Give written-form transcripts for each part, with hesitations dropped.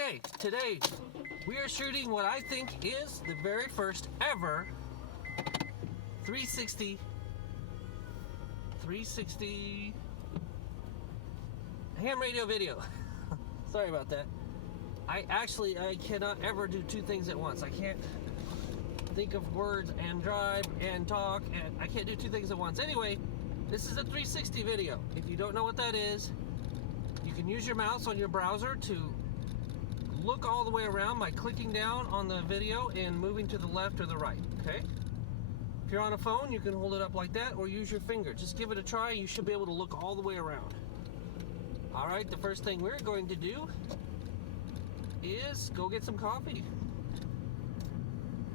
Okay, today we are shooting what I think is the very first ever 360 ham radio video. Sorry about that. I cannot ever do two things at once. I can't think of words and drive and talk, and I can't do two things at once. Anyway, this is a 360 video. If you don't know what that is, you can use your mouse on your browser to look all the way around by clicking down on the video and moving to the left or the right, okay? If you're on a phone, you can hold it up like that or use your finger. Just give it a try. You should be able to look all the way around. All right, the first thing we're going to do is go get some coffee.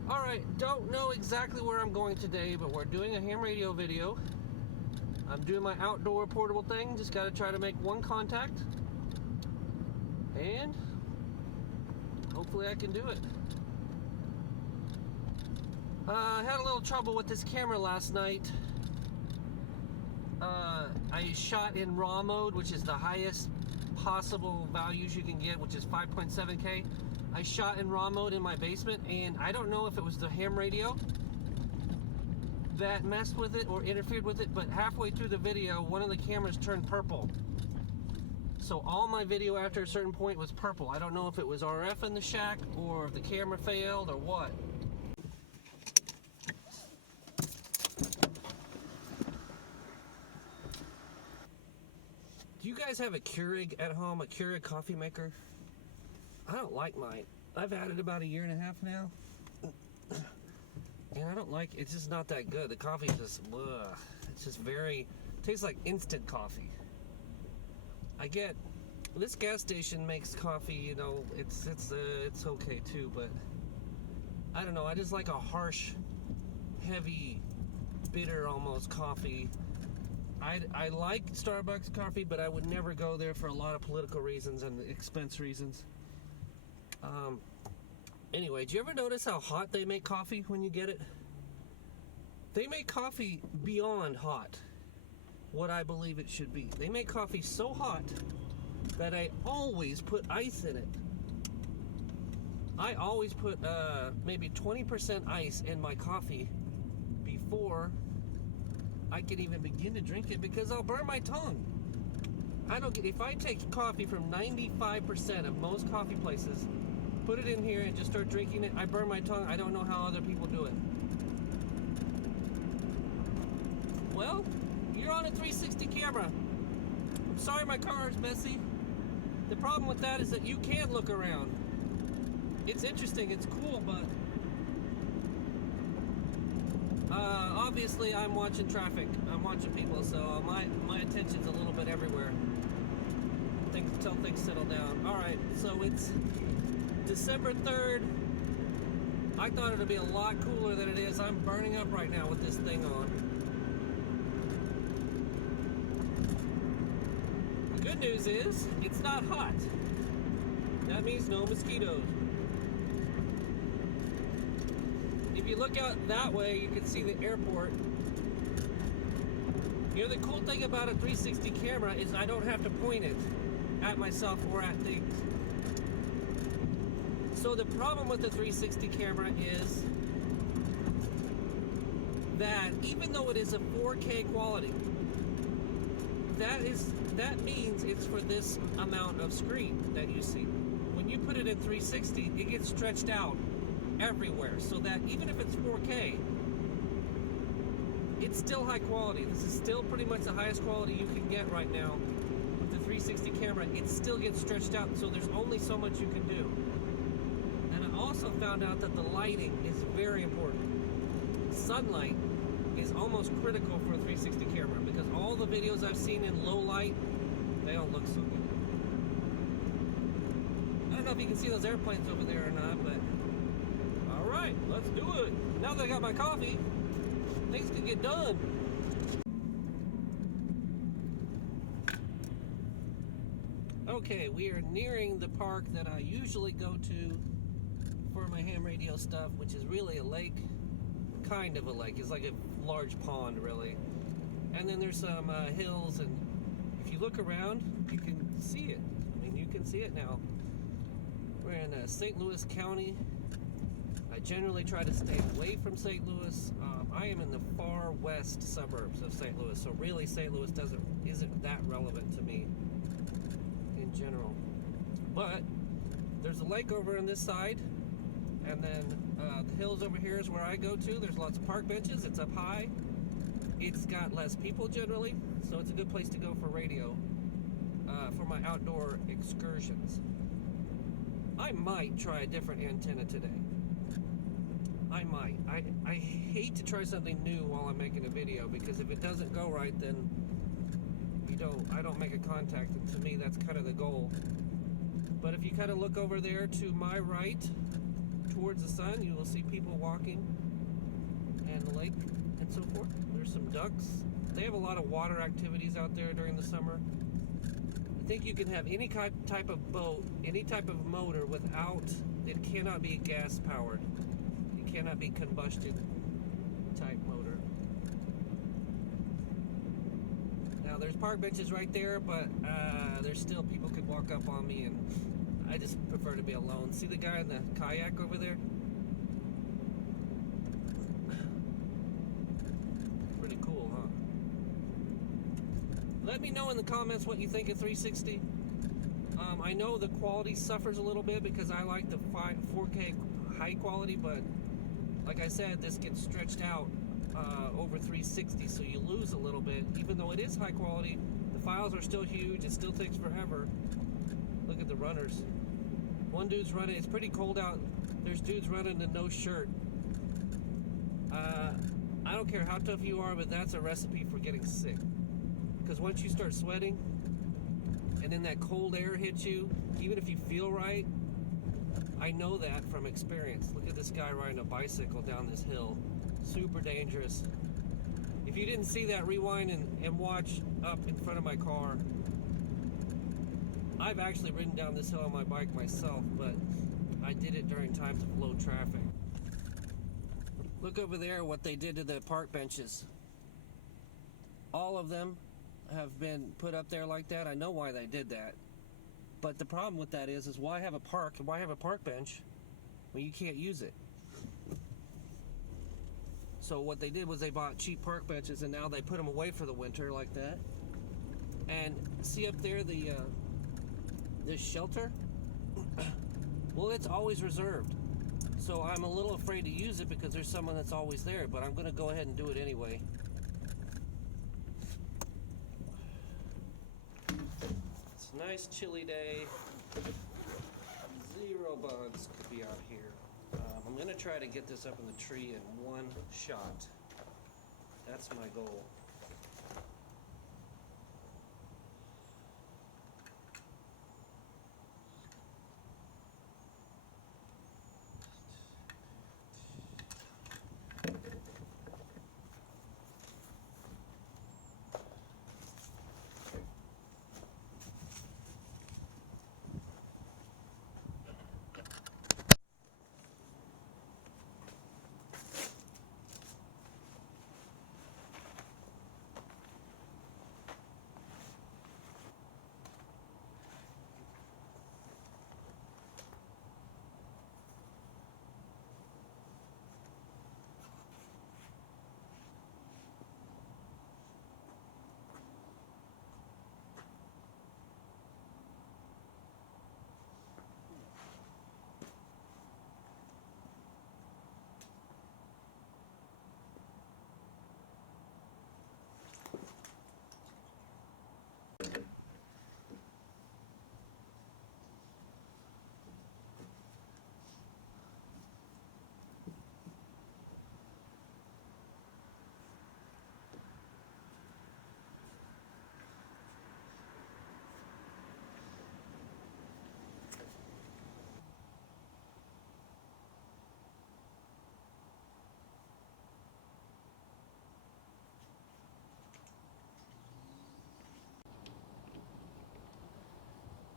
All right, don't know exactly where I'm going today, but we're doing a ham radio video. I'm doing my outdoor portable thing. Just got to try to make one contact, and hopefully I can do it. I had a little trouble with this camera last night. I shot in RAW mode, which is the highest possible values you can get, which is 5.7K. I shot in RAW mode in my basement, and I don't know if it was the ham radio that messed with it or interfered with it, but halfway through the video, one of the cameras turned purple. So all my video after a certain point was purple. I don't know if it was RF in the shack or if the camera failed or what. Do you guys have a Keurig at home, a Keurig coffee maker? I don't like mine. I've had it about 1.5 years now. And I don't like it. It's just not that good. The coffee is just, ugh. It's just very, tastes like instant coffee. I get, this gas station makes coffee, you know, it's okay too, but I don't know. I just like a harsh, heavy, bitter almost coffee. I like Starbucks coffee, but I would never go there for a lot of political reasons and expense reasons. Anyway, do you ever notice how hot they make coffee when you get it? They make coffee beyond hot, what I believe it should be. They make coffee so hot that I always put ice in it. I always put maybe 20% ice in my coffee before I can even begin to drink it, because I'll burn my tongue. If I take coffee from 95% of most coffee places, put it in here and just start drinking it, I burn my tongue. I don't know how other people do it. Well, you're on a 360 camera. I'm sorry my car is messy. The problem with that is that you can look around. It's interesting, it's cool, but obviously I'm watching traffic. I'm watching people, so my attention's a little bit everywhere until things settle down. Alright, so it's December 3rd. I thought it would be a lot cooler than it is. I'm burning up right now with this thing on. The good news is, it's not hot. That means no mosquitoes. If you look out that way, you can see the airport. You know, the cool thing about a 360 camera is I don't have to point it at myself or at things. So the problem with the 360 camera is that even though it is a 4K quality, that means it's for this amount of screen that you see. When you put it in 360, it gets stretched out everywhere, so that even if it's 4K, it's still high quality. This is still pretty much the highest quality you can get right now with the 360 camera. It still gets stretched out, so there's only so much you can do. And I also found out that the lighting is very important. Sunlight is almost critical for a 360 camera, because all the videos I've seen in low light, they don't look so good. I don't know if you can see those airplanes over there or not, but alright, let's do it. Now that I got my coffee, things can get done. Okay, we are nearing the park that I usually go to for my ham radio stuff, which is really a lake. Kind of a lake. It's like a large pond, really. And then there's some hills, and if you look around, you can see it. I mean, you can see it now. We're in St. Louis County. I generally try to stay away from St. Louis. I am in the far west suburbs of St. Louis, so really St. Louis isn't that relevant to me in general. But there's a lake over on this side, and then the hills over here is where I go to. There's lots of park benches. It's up high. It's got less people generally, so it's a good place to go for radio for my outdoor excursions. I might try a different antenna today. I might. I hate to try something new while I'm making a video, because if it doesn't go right, then I don't make a contact, and to me that's kind of the goal. But if you kind of look over there to my right towards the sun, you will see people walking and the lake and so forth. There's some ducks. They have a lot of water activities out there during the summer. I think you can have any type of boat, any type of motor without, it cannot be gas powered. It cannot be combustion type motor. Now there's park benches right there, but there's still people could walk up on me, and I just prefer to be alone. See the guy in the kayak over there? Pretty cool, huh? Let me know in the comments what you think of 360. I know the quality suffers a little bit because I like the 4K high quality, but like I said, this gets stretched out over 360, so you lose a little bit. Even though it is high quality, the files are still huge. It still takes forever. Look at the runners. One dude's running. It's pretty cold out. There's dudes running in no shirt. I don't care how tough you are, but that's a recipe for getting sick. Because once you start sweating, and then that cold air hits you, even if you feel right, I know that from experience. Look at this guy riding a bicycle down this hill. Super dangerous. If you didn't see that, rewind and watch up in front of my car. I've actually ridden down this hill on my bike myself, but I did it during times of low traffic. Look over there what they did to the park benches. All of them have been put up there like that. I know why they did that. But the problem with that is why have a park bench when you can't use it? So what they did was they bought cheap park benches, and now they put them away for the winter like that. And see up there this shelter? Well, it's always reserved. So I'm a little afraid to use it because there's someone that's always there, but I'm going to go ahead and do it anyway. It's a nice chilly day. 0 bugs could be out here. I'm going to try to get this up in the tree in one shot. That's my goal.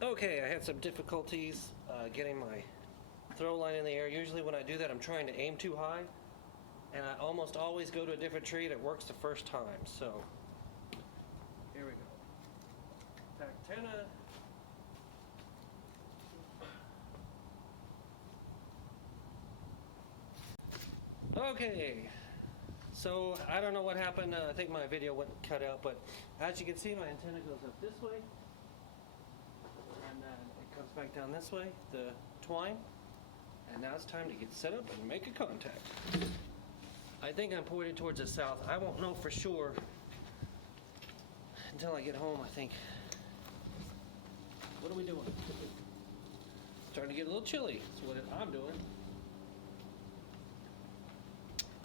Okay, I had some difficulties getting my throw line in the air. Usually when I do that, I'm trying to aim too high, and I almost always go to a different tree and it works the first time. So here we go. Packtenna. Okay, so I don't know what happened. I think my video went cut out, but as you can see, my antenna goes up this way, and then it comes back down this way, the twine, and now it's time to get set up and make a contact. I think I'm pointed towards the south. I won't know for sure until I get home, I think. What are we doing? Starting to get a little chilly. That's what I'm doing.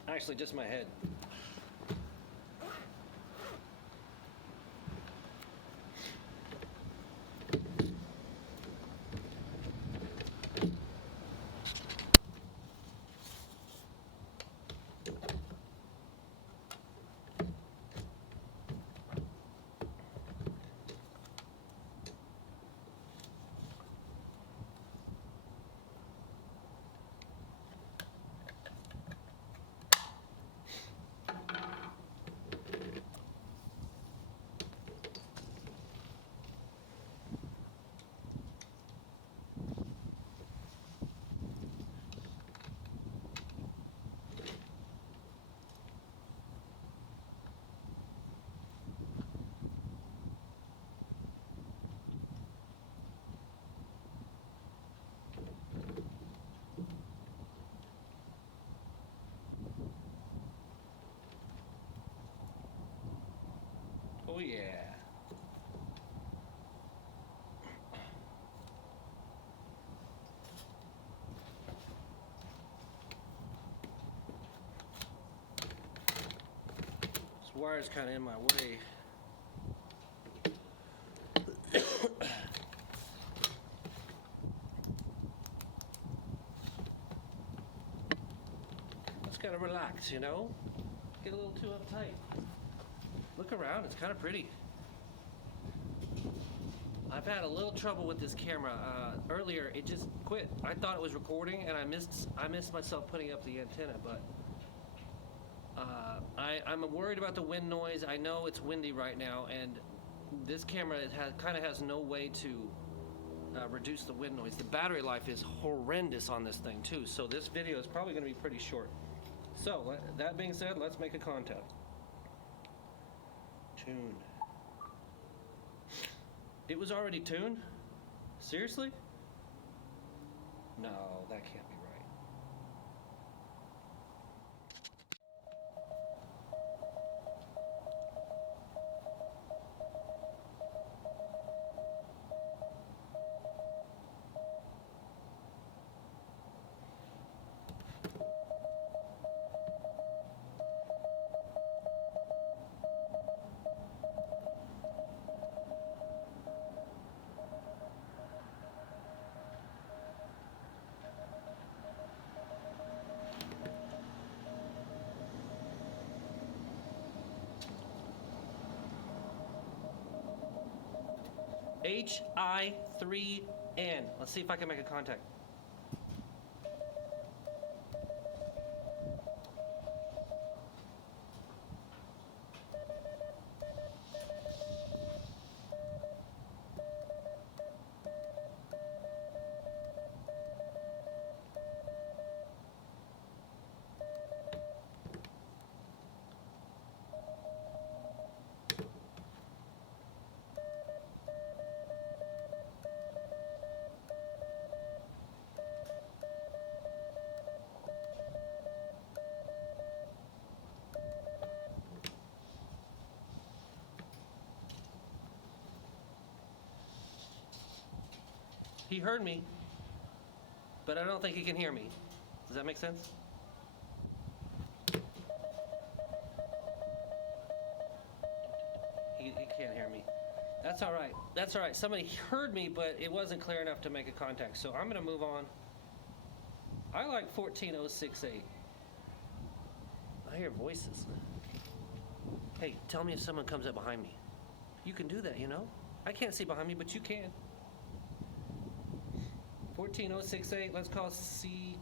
Actually, just my head. Oh yeah. This wire's kind of in my way. Just gotta relax, you know? Get a little too uptight. Look around, it's kind of pretty. I've had a little trouble with this camera. Earlier, it just quit. I thought it was recording, and I missed myself putting up the antenna. But I'm worried about the wind noise. I know it's windy right now, and this camera kind of has no way to reduce the wind noise. The battery life is horrendous on this thing too. So this video is probably going to be pretty short. So that being said, let's make a contact. Tune. It was already tuned? Seriously? No, that can't be right. HI3N. Let's see if I can make a contact. He heard me, but I don't think he can hear me. Does that make sense? He can't hear me. That's all right. That's all right. Somebody heard me, but it wasn't clear enough to make a contact. So I'm going to move on. I like 14068. I hear voices. Hey, tell me if someone comes up behind me. You can do that, you know? I can't see behind me, but you can. 14068, let's call CQ.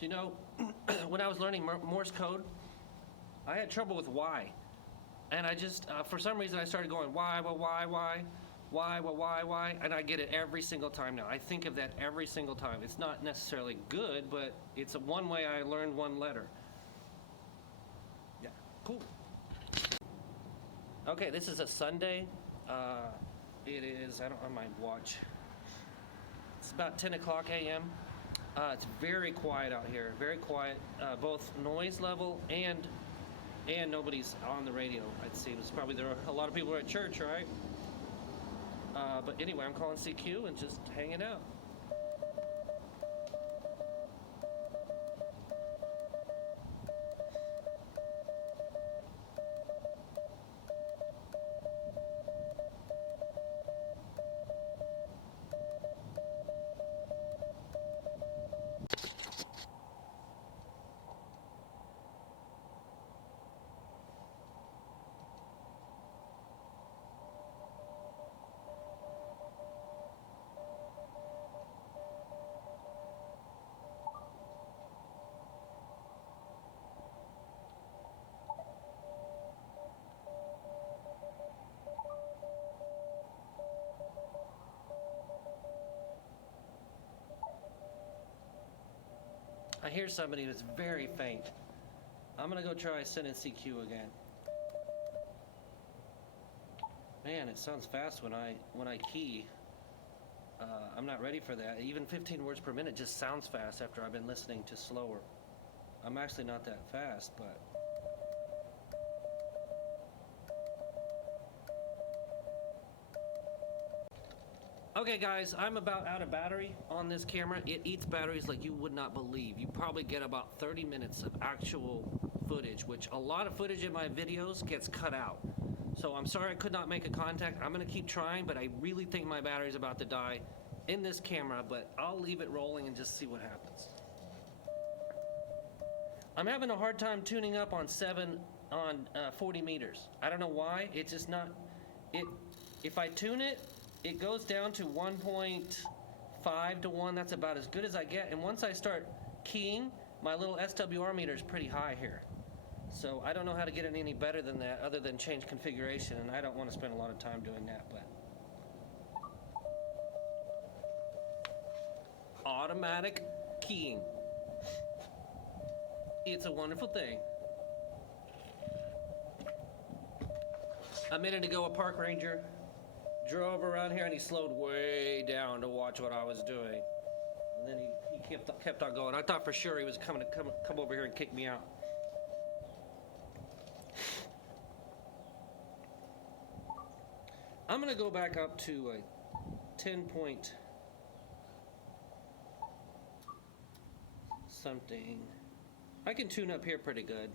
You know, when I was learning Morse code, I had trouble with Y. And I just, for some reason, I started going, why, and I get it every single time now. I think of that every single time. It's not necessarily good, but it's one way I learned one letter. Yeah, cool. Okay, this is a Sunday. It is, I don't have my watch. It's about 10 o'clock a.m. It's very quiet out here, very quiet, both noise level and nobody's on the radio. It seems probably there are a lot of people at church, right? But anyway, I'm calling CQ and just hanging out. I hear somebody that's very faint. I'm gonna go try sending CQ again. Man, it sounds fast when I key. I'm not ready for that. Even 15 words per minute just sounds fast after I've been listening to slower. I'm actually not that fast, but... Okay guys, I'm about out of battery on this camera. It eats batteries like you would not believe. You probably get about 30 minutes of actual footage, which a lot of footage in my videos gets cut out. So I'm sorry I could not make a contact. I'm gonna keep trying, but I really think my battery's about to die in this camera, but I'll leave it rolling and just see what happens. I'm having a hard time tuning up on 40 meters. I don't know why, it's just not, if I tune it, it goes down to 1.5 to 1. That's about as good as I get. And once I start keying, my little SWR meter is pretty high here. So I don't know how to get it any better than that other than change configuration, and I don't want to spend a lot of time doing that. But automatic keying. It's a wonderful thing. A minute ago, a park ranger drove around here and he slowed way down to watch what I was doing. And then he kept on going. I thought for sure he was coming to come over here and kick me out. I'm gonna go back up to a 10 point something. I can tune up here pretty good.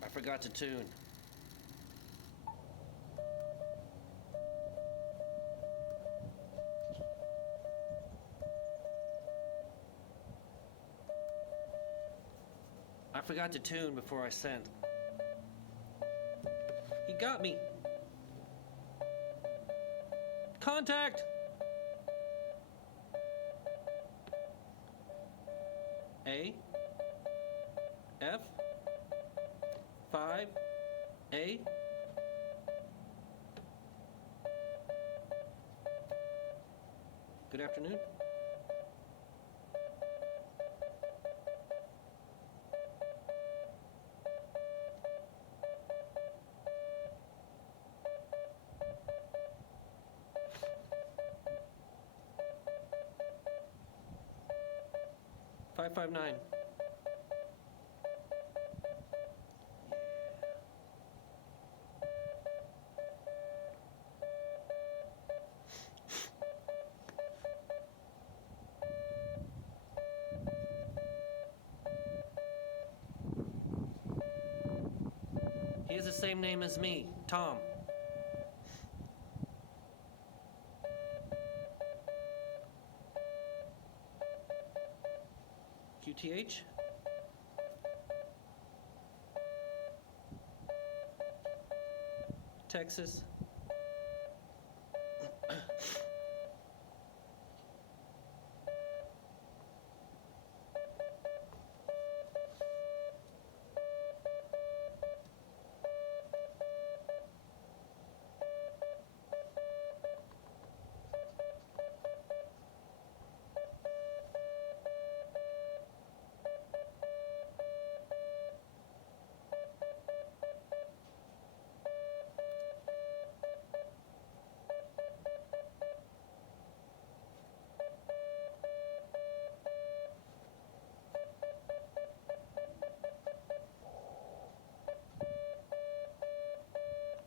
I forgot to tune. I forgot to tune before I sent. He got me. Contact! A F 5A. Good afternoon. 559. He has the same name as me, Tom. QTH. Texas.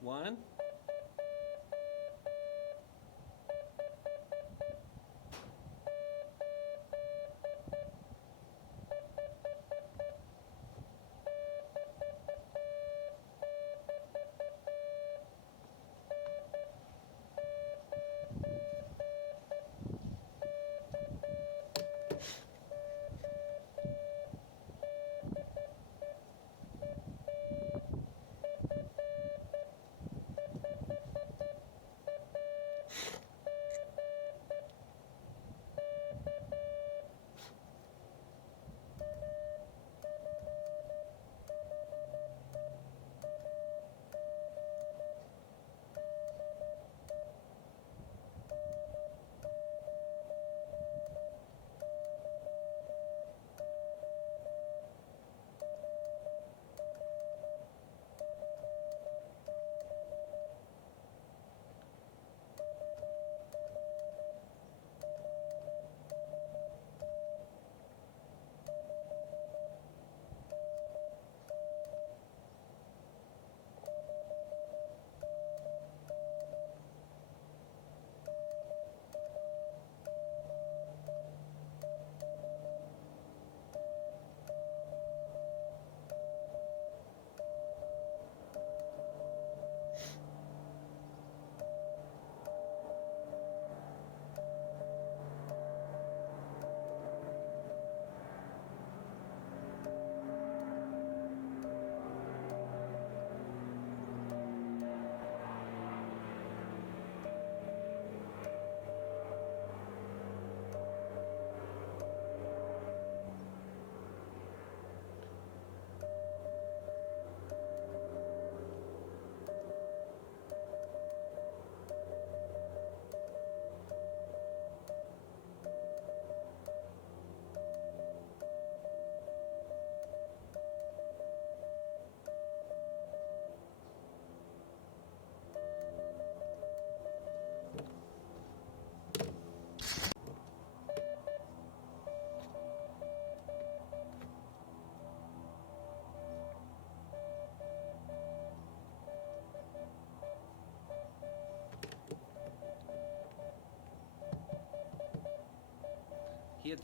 One.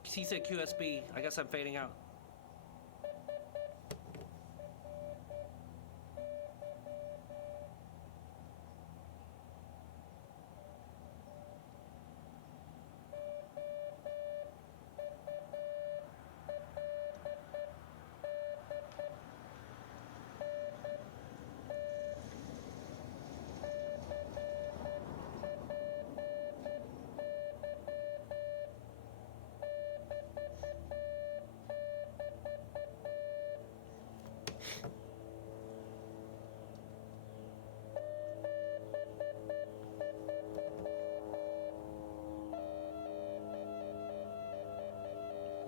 He said QSB. I guess I'm fading out.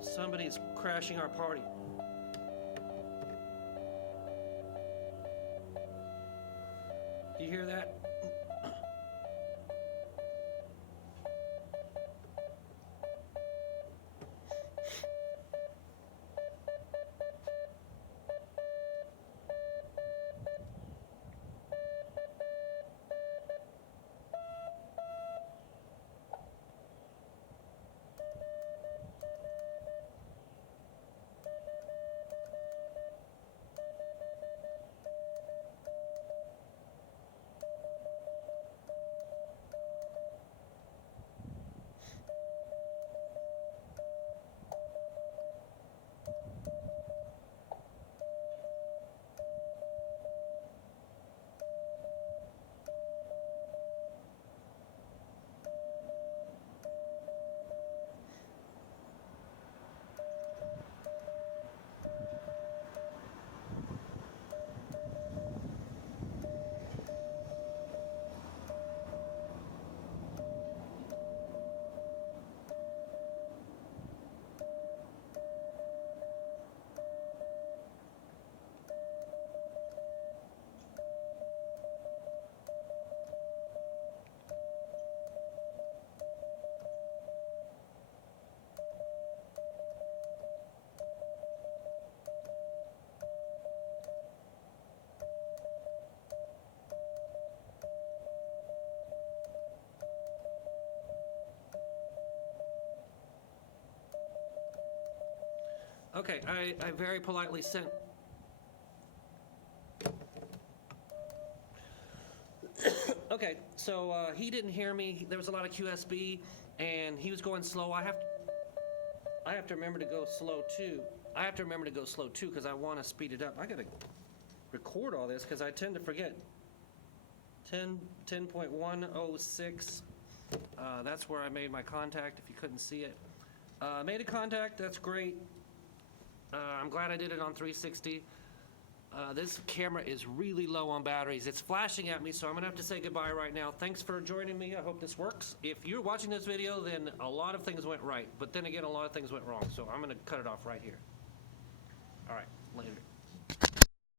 Somebody is crashing our party. Do you hear that? Okay, I very politely sent. Okay, so he didn't hear me. There was a lot of QSB, and he was going slow. I have to remember to go slow too. I have to remember to go slow too because I want to speed it up. I gotta record all this because I tend to forget. 10.106. That's where I made my contact. If you couldn't see it, made a contact. That's great. I'm glad I did it on 360. This camera is really low on batteries. It's flashing at me, so I'm gonna have to say goodbye right now. Thanks for joining me. I hope this works. If you're watching this video, then a lot of things went right, but then again, a lot of things went wrong. So I'm gonna cut it off right here. All right, later.